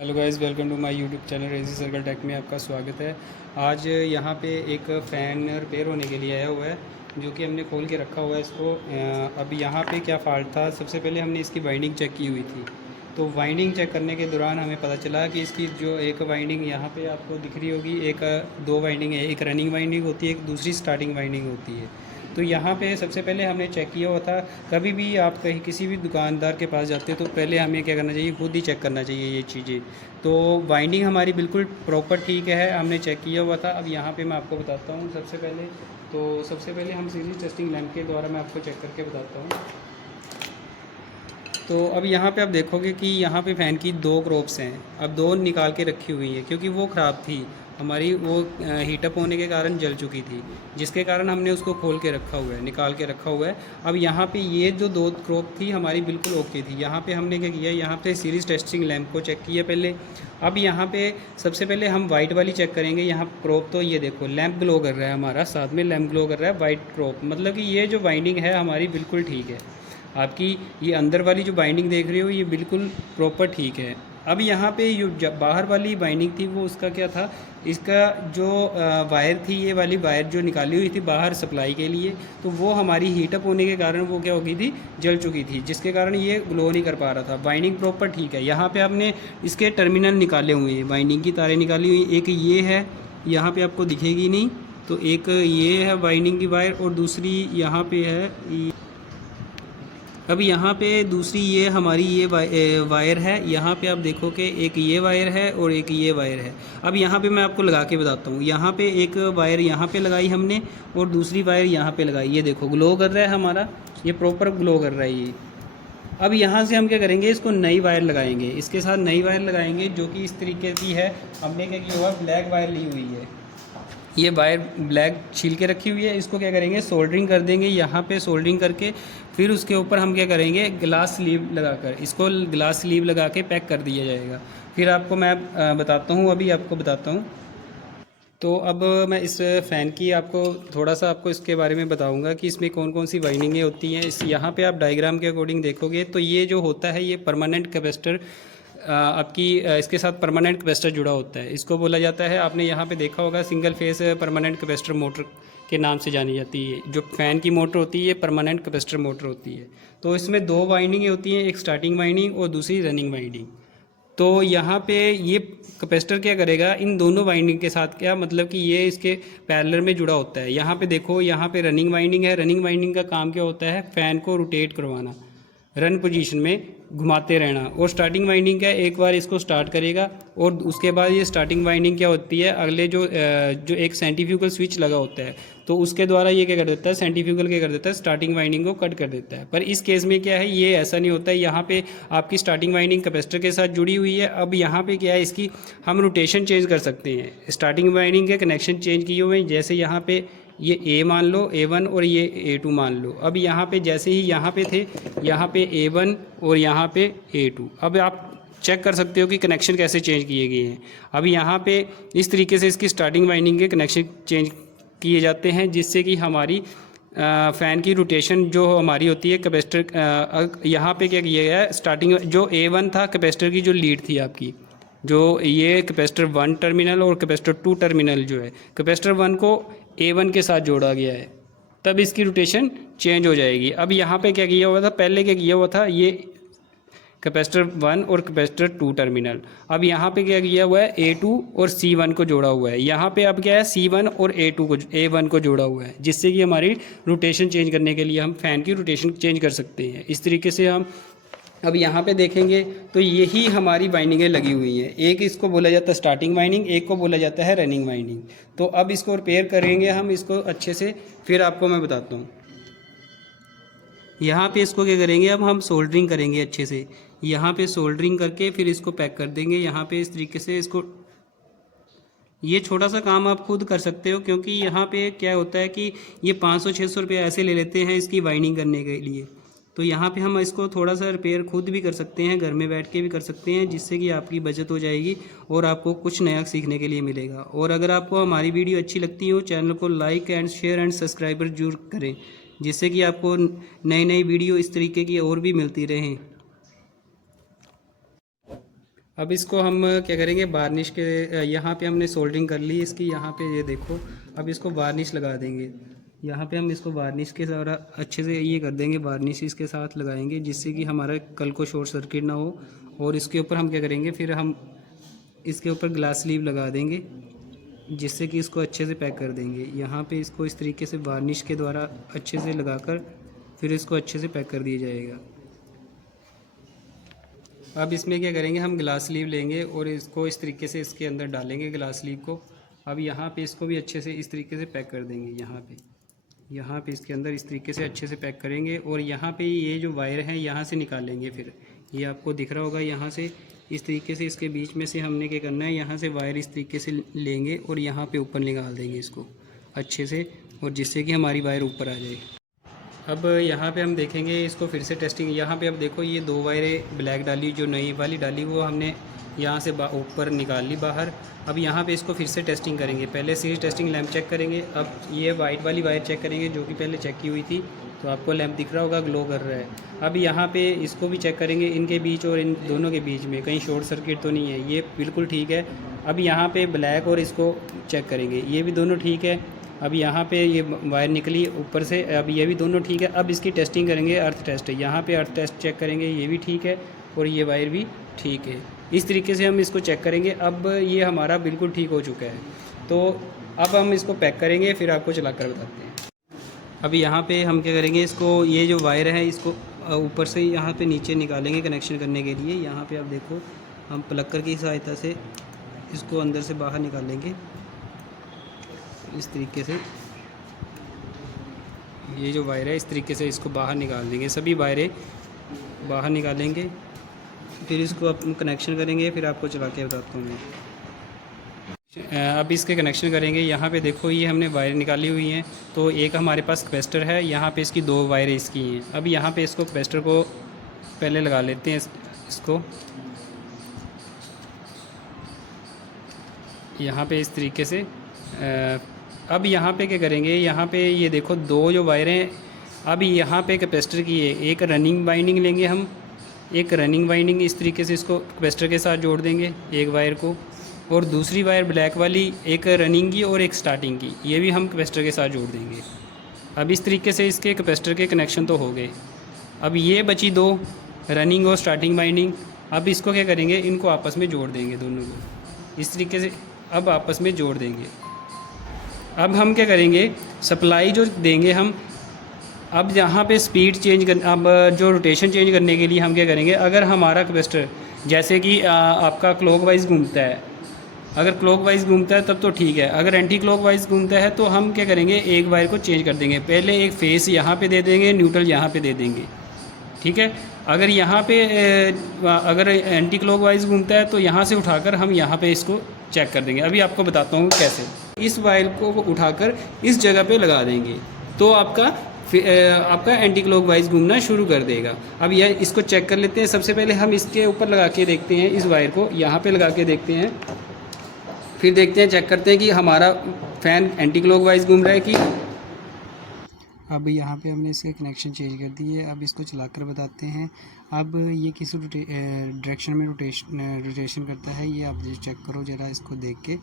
Hello guys, welcome to my YouTube channel Reji circle tech में आपका स्वागत है। आज यहाँ पे एक फ़ैन रिपेयर होने के लिए आया हुआ है, जो कि हमने खोल के रखा हुआ है इसको। अब यहाँ पे क्या फ़ॉल्ट था, सबसे पहले हमने इसकी वाइंडिंग चेक की हुई थी। तो वाइंडिंग चेक करने के दौरान हमें पता चला कि इसकी जो एक वाइंडिंग यहाँ पे आपको दिख रही होगी, एक दो वाइंडिंग है, एक रनिंग वाइंडिंग होती है, एक दूसरी स्टार्टिंग वाइंडिंग होती है। तो यहाँ पे सबसे पहले हमने चेक किया हुआ था। कभी भी आप कहीं किसी भी दुकानदार के पास जाते हो तो पहले हमें क्या करना चाहिए, खुद ही चेक करना चाहिए ये चीज़ें। तो वाइंडिंग हमारी बिल्कुल प्रॉपर ठीक है, हमने चेक किया हुआ था। अब यहाँ पे मैं आपको बताता हूँ सबसे पहले हम सीरीज टेस्टिंग लैंप के द्वारा मैं आपको चेक करके बताता हूँ। तो अब यहाँ पे आप देखोगे कि यहाँ पे फ़ैन की दो क्रोप्स हैं। अब दो निकाल के रखी हुई हैं क्योंकि वो ख़राब थी हमारी, वो हीटअप होने के कारण जल चुकी थी, जिसके कारण हमने उसको खोल के रखा हुआ है, निकाल के रखा हुआ है। अब यहाँ पे ये जो दो क्रोप थी हमारी बिल्कुल ओके थी। यहाँ पे हमने क्या किया, यहाँ पे सीरीज़ टेस्टिंग लैंप को चेक किया पहले। अब यहाँ पे सबसे पहले हम वाइट वाली चेक करेंगे। यहाँ क्रोप तो ये देखो लैंप ग्लो कर रहा है, हमारा साथ में लैंप ग्लो कर रहा है वाइट क्रोप, मतलब कि ये जो वाइंडिंग है हमारी बिल्कुल ठीक है। आपकी ये अंदर वाली जो बाइंडिंग देख रहे हो ये बिल्कुल प्रॉपर ठीक है। अब यहाँ पे जो बाहर वाली बाइंडिंग थी वो उसका क्या था, इसका जो वायर थी, ये वाली वायर जो निकाली हुई थी बाहर सप्लाई के लिए, तो वो हमारी हीटअप होने के कारण वो क्या हो गई थी, जल चुकी थी, जिसके कारण ये ग्लो नहीं कर पा रहा था। बाइंडिंग प्रॉपर ठीक है। यहाँ पे आपने इसके टर्मिनल निकाले हुए हैं, बाइंडिंग की तारें निकाली हुई, एक ये है, यहाँ पे आपको दिखेगी नहीं, तो एक ये है बाइंडिंग की वायर और दूसरी यहाँ पे है। अब यहाँ पे दूसरी ये हमारी ये वायर है, यहाँ पे आप देखो कि एक ये वायर है और एक ये वायर है। अब यहाँ पे मैं आपको लगा के बताता हूँ। यहाँ पे एक वायर यहाँ पे लगाई हमने और दूसरी वायर यहाँ पे लगाई, ये देखो ग्लो कर रहा है हमारा, ये प्रॉपर ग्लो कर रहा है ये। अब यहाँ से हम क्या करेंगे, इसको नई वायर लगाएंगे, इसके साथ नई वायर लगाएंगे जो कि इस तरीके की है। हमने क्या किया हुआ, ब्लैक वायर ली हुई है, ये वायर ब्लैक छील के रखी हुई है। इसको क्या करेंगे, सोल्डरिंग कर देंगे यहाँ पे, सोल्डरिंग करके फिर उसके ऊपर हम क्या करेंगे, ग्लास स्लीव लगाकर इसको ग्लास स्लीव लगा के पैक कर दिया जाएगा। फिर आपको मैं बताता हूँ, अभी आपको बताता हूँ। तो अब मैं इस फ़ैन की आपको थोड़ा सा आपको इसके बारे में बताऊंगा कि इसमें कौन कौन सी वाइंडिंगें होती हैं। इस यहाँ पे आप डायग्राम के अकॉर्डिंग देखोगे तो ये जो होता है ये परमानेंट कैपेसिटर, आपकी इसके साथ परमानेंट कैपेसिटर जुड़ा होता है। इसको बोला जाता है, आपने यहाँ पे देखा होगा, single phase permanent capacitor motor के नाम से जानी जाती है। जो फ़ैन की मोटर होती है ये परमानेंट कैपेसिटर मोटर होती है। तो इसमें दो वाइंडिंगें होती हैं, एक स्टार्टिंग वाइंडिंग और दूसरी रनिंग वाइंडिंग। तो यहाँ पे ये कैपेसिटर क्या करेगा, इन दोनों वाइंडिंग के साथ, क्या मतलब कि ये इसके पैरेलल में जुड़ा होता है। यहाँ पे देखो, यहाँ पे रनिंग वाइंडिंग है। रनिंग वाइंडिंग का काम क्या होता है, फ़ैन को रोटेट करवाना, रन पोजीशन में घुमाते रहना। और स्टार्टिंग वाइंडिंग का एक बार इसको स्टार्ट करेगा और उसके बाद ये स्टार्टिंग वाइंडिंग क्या होती है, अगले जो एक सेंट्रीफ्यूगल स्विच लगा होता है, तो उसके द्वारा ये क्या कर देता है, सेंट्रीफ्यूगल क्या कर देता है, स्टार्टिंग वाइंडिंग को कट कर देता है। पर इस केस में क्या है, ये ऐसा नहीं होता है। यहाँ पे आपकी स्टार्टिंग वाइंडिंग कैपेसिटर के साथ जुड़ी हुई है। अब यहाँ पे क्या है, इसकी हम रोटेशन चेंज कर सकते हैं। स्टार्टिंग वाइंडिंग के कनेक्शन चेंज किए हुए हैं, जैसे यहाँ पे ये ए मान लो, A1 और ये A2 मान लो। अब यहाँ पे जैसे ही यहाँ पे थे, यहाँ पे A1 और यहाँ पे A2। अब आप चेक कर सकते हो कि कनेक्शन कैसे चेंज किए गए हैं। अब यहाँ पे इस तरीके से इसकी स्टार्टिंग वाइंडिंग के कनेक्शन चेंज किए जाते हैं, जिससे कि हमारी फ़ैन की रोटेशन जो हमारी होती है कैपेसिटर, यहाँ पे क्या किया गया है, स्टार्टिंग जो A1 था कैपेसिटर की जो लीड थी आपकी, जो ये कैपेसिटर 1 टर्मिनल और कैपेसिटर 2 टर्मिनल जो है, कैपेसिटर 1 को A1 के साथ जोड़ा गया है, तब इसकी रोटेशन चेंज हो जाएगी। अब यहाँ पे क्या किया हुआ था, पहले क्या किया हुआ था, ये कैपेसिटर 1 और कैपेसिटर 2 टर्मिनल। अब यहाँ पे क्या किया हुआ है, A2 और C1 को जोड़ा हुआ है। यहाँ पे अब क्या है, C1 और A1 को जोड़ा हुआ है, जिससे कि हमारी रोटेशन चेंज करने के लिए हम फ़ैन की रोटेशन चेंज कर सकते हैं। इस तरीके से हम अब यहाँ पे देखेंगे तो यही हमारी वाइंडिंगें लगी हुई हैं। एक इसको बोला जाता है स्टार्टिंग वाइंडिंग, एक को बोला जाता है रनिंग वाइंडिंग। तो अब इसको रिपेयर करेंगे हम इसको अच्छे से, फिर आपको मैं बताता हूँ। यहाँ पे इसको क्या करेंगे, अब हम सोल्डरिंग करेंगे अच्छे से। यहाँ पे सोल्डरिंग करके फिर इसको पैक कर देंगे। यहाँ पे इस तरीके से इसको, ये छोटा सा काम आप खुद कर सकते हो, क्योंकि यहाँ पे क्या होता है कि ये 500-600 रुपये ऐसे ले लेते हैं इसकी वाइंडिंग करने के लिए। तो यहाँ पे हम इसको थोड़ा सा रिपेयर खुद भी कर सकते हैं, घर में बैठ के भी कर सकते हैं, जिससे कि आपकी बचत हो जाएगी और आपको कुछ नया सीखने के लिए मिलेगा। और अगर आपको हमारी वीडियो अच्छी लगती हो, चैनल को like and share and subscriber जरूर करें, जिससे कि आपको नई नई वीडियो इस तरीके की और भी मिलती रहें। अब इसको हम क्या करेंगे, वार्निश के यहाँ पे हमने सोल्डरिंग कर ली इसकी, यहाँ पे ये देखो। अब इसको वार्निश लगा देंगे। यहाँ पे हम इसको वार्निश के द्वारा अच्छे से ये कर देंगे, वार्निश इसके साथ लगाएंगे जिससे कि हमारा कल को शॉर्ट सर्किट ना हो। और इसके ऊपर हम क्या करेंगे, फिर हम इसके ऊपर ग्लास स्लीव लगा देंगे जिससे कि इसको अच्छे से पैक कर देंगे। यहाँ पे इसको इस तरीके से वार्निश के द्वारा अच्छे से लगाकर फिर इसको अच्छे से पैक कर दिया जाएगा। अब इसमें क्या करेंगे, हम ग्लास स्लीव लेंगे और इसको इस तरीके से इसके अंदर डालेंगे ग्लास स्लीव को। अब यहाँ पे इसको भी अच्छे से इस तरीके से पैक कर देंगे। यहाँ पे इसके अंदर इस तरीके से अच्छे से पैक करेंगे। और यहाँ पे ये जो वायर है यहाँ से निकालेंगे। फिर ये आपको दिख रहा होगा, यहाँ से इस तरीके से इसके बीच में से हमने क्या करना है, यहाँ से वायर इस तरीके से लेंगे और यहाँ पे ऊपर निकाल देंगे इसको अच्छे से, और जिससे कि हमारी वायर ऊपर आ जाए। अब यहाँ पे हम देखेंगे इसको फिर से टेस्टिंग। यहाँ पे अब देखो, ये 2 वायरें ब्लैक डाली, जो नई वाली डाली वो हमने यहाँ से ऊपर निकाल ली बाहर। अब यहाँ पे इसको फिर से टेस्टिंग करेंगे। पहले सीरीज टेस्टिंग लैंप चेक करेंगे। अब ये वाइट वाली वायर चेक करेंगे जो कि पहले चेक की हुई थी, तो आपको लैंप दिख रहा होगा ग्लो कर रहा है। अब यहाँ पे इसको भी चेक करेंगे, इनके बीच और इन दोनों के बीच में कहीं शॉर्ट सर्किट तो नहीं है। ये बिल्कुल ठीक है। अब यहाँ पे ब्लैक और इसको चेक करेंगे, ये भी दोनों ठीक है। अब यहाँ पे ये वायर निकली ऊपर से, अब ये भी दोनों ठीक है। अब इसकी टेस्टिंग करेंगे, अर्थ टेस्ट। यहाँ पे अर्थ टेस्ट चेक करेंगे, ये भी ठीक है और ये वायर भी ठीक है। इस तरीके से हम इसको चेक करेंगे। अब ये हमारा बिल्कुल ठीक हो चुका है, तो अब हम इसको पैक करेंगे, फिर आपको चला कर बताते हैं। अब यहाँ पे हम क्या करेंगे, इसको ये जो वायर है इसको ऊपर से यहाँ पे नीचे निकालेंगे कनेक्शन करने के लिए। यहाँ पे आप देखो, हम प्लग की सहायता से इसको अंदर से बाहर निकालेंगे इस तरीके से। ये जो वायर है इस तरीके से इसको बाहर निकाल देंगे, सभी वायरें बाहर निकालेंगे, फिर इसको अपन कनेक्शन करेंगे, फिर आपको चला के बताता हूँ मैं। अब इसके कनेक्शन करेंगे। यहाँ पे देखो, ये हमने वायर निकाली हुई हैं, तो एक हमारे पास कैपेसिटर है, यहाँ पे इसकी 2 वायरें इसकी हैं। अब यहाँ पे इसको कैपेसिटर को पहले लगा लेते हैं इसको यहाँ पे इस तरीके से। अब यहाँ पे क्या करेंगे, यहाँ पे ये देखो 2 जो वायरें, अब यहाँ पे कैपेसिटर की है, एक रनिंग बाइंडिंग लेंगे हम, एक रनिंग बाइंडिंग इस तरीके से इसको कैपेसिटर के साथ जोड़ देंगे एक वायर को, और दूसरी वायर ब्लैक वाली एक रनिंग की और एक स्टार्टिंग की, ये भी हम कैपेसिटर के साथ जोड़ देंगे। अब इस तरीके से इसके कैपेसिटर के कनेक्शन तो हो गए। अब ये बची 2 रनिंग और स्टार्टिंग बाइंडिंग। अब इसको क्या करेंगे, इनको आपस में जोड़ देंगे, दोनों को इस तरीके से अब आपस में जोड़ देंगे। अब हम क्या करेंगे, सप्लाई जो देंगे हम, अब यहाँ पे स्पीड चेंज कर, अब जो रोटेशन चेंज करने के लिए हम क्या करेंगे, अगर हमारा कैपेसिटर जैसे कि आपका क्लॉकवाइज घूमता है, अगर क्लॉकवाइज घूमता है तब तो ठीक है, अगर एंटी क्लॉकवाइज घूमता है तो हम क्या करेंगे, एक वायर को चेंज कर देंगे। पहले एक फेस यहाँ पे दे देंगे, न्यूट्रल यहाँ पे दे देंगे, ठीक है। अगर यहाँ पे अगर एंटी क्लॉकवाइज घूमता है तो यहाँ से उठाकर हम यहाँ पे इसको चेक कर देंगे। अभी आपको बताता हूँ कैसे। इस वायर को उठाकर इस जगह पे लगा देंगे तो आपका एंटी क्लॉकवाइज घूमना शुरू कर देगा। अब यह इसको चेक कर लेते हैं। सबसे पहले हम इसके ऊपर लगा के देखते हैं, इस वायर को यहाँ पे लगा के देखते हैं, फिर देखते हैं, चेक करते हैं कि हमारा फ़ैन एंटी क्लॉकवाइज घूम रहा है कि। अब यहाँ पे हमने इसके कनेक्शन चेंज कर दिए। अब इसको चलाकर बताते हैं। अब ये किस डायरेक्शन में रोटेशन करता है, ये आप चेक करो ज़रा इसको देख के।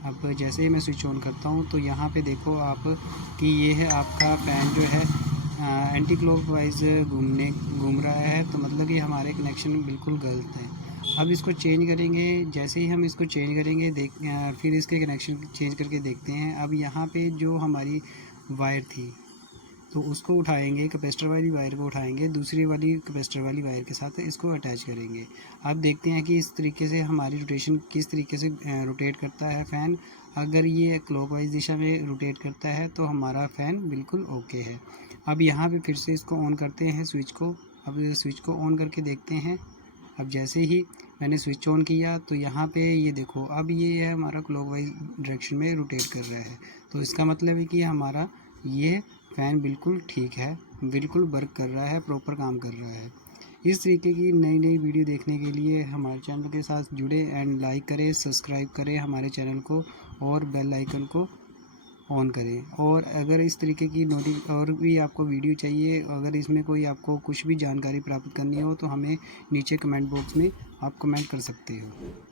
अब जैसे ही मैं स्विच ऑन करता हूँ तो यहाँ पे देखो आप कि ये है आपका फ़ैन जो है एंटी क्लॉकवाइज घूम रहा है, तो मतलब कि हमारे कनेक्शन बिल्कुल गलत है। अब इसको चेंज करेंगे। जैसे ही हम इसको चेंज करेंगे फिर इसके कनेक्शन चेंज करके देखते हैं। अब यहाँ पे जो हमारी वायर थी तो उसको उठाएंगे, कैपेसिटर वाली वायर को उठाएंगे, दूसरी वाली कैपेसिटर वाली वायर के साथ इसको अटैच करेंगे। अब देखते हैं कि इस तरीके से हमारी रोटेशन किस तरीके से रोटेट करता है फ़ैन। अगर ये क्लॉकवाइज दिशा में रोटेट करता है तो हमारा फ़ैन बिल्कुल ओके है। अब यहाँ पे फिर से इसको ऑन करते हैं स्विच को। अब स्विच को ऑन करके देखते हैं। अब जैसे ही मैंने स्विच ऑन किया तो यहाँ पे ये देखो, अब ये है हमारा क्लॉकवाइज डायरेक्शन में रोटेट कर रहा है, तो इसका मतलब है कि हमारा ये फ़ैन बिल्कुल ठीक है, बिल्कुल वर्क कर रहा है, प्रॉपर काम कर रहा है। इस तरीके की नई नई वीडियो देखने के लिए हमारे चैनल के साथ जुड़े एंड लाइक करें, सब्सक्राइब करें हमारे चैनल को और बेल आइकन को ऑन करें। और अगर इस तरीके की और भी आपको वीडियो चाहिए, अगर इसमें कोई आपको कुछ भी जानकारी प्राप्त करनी हो तो हमें नीचे कमेंट बॉक्स में आप कमेंट कर सकते हो।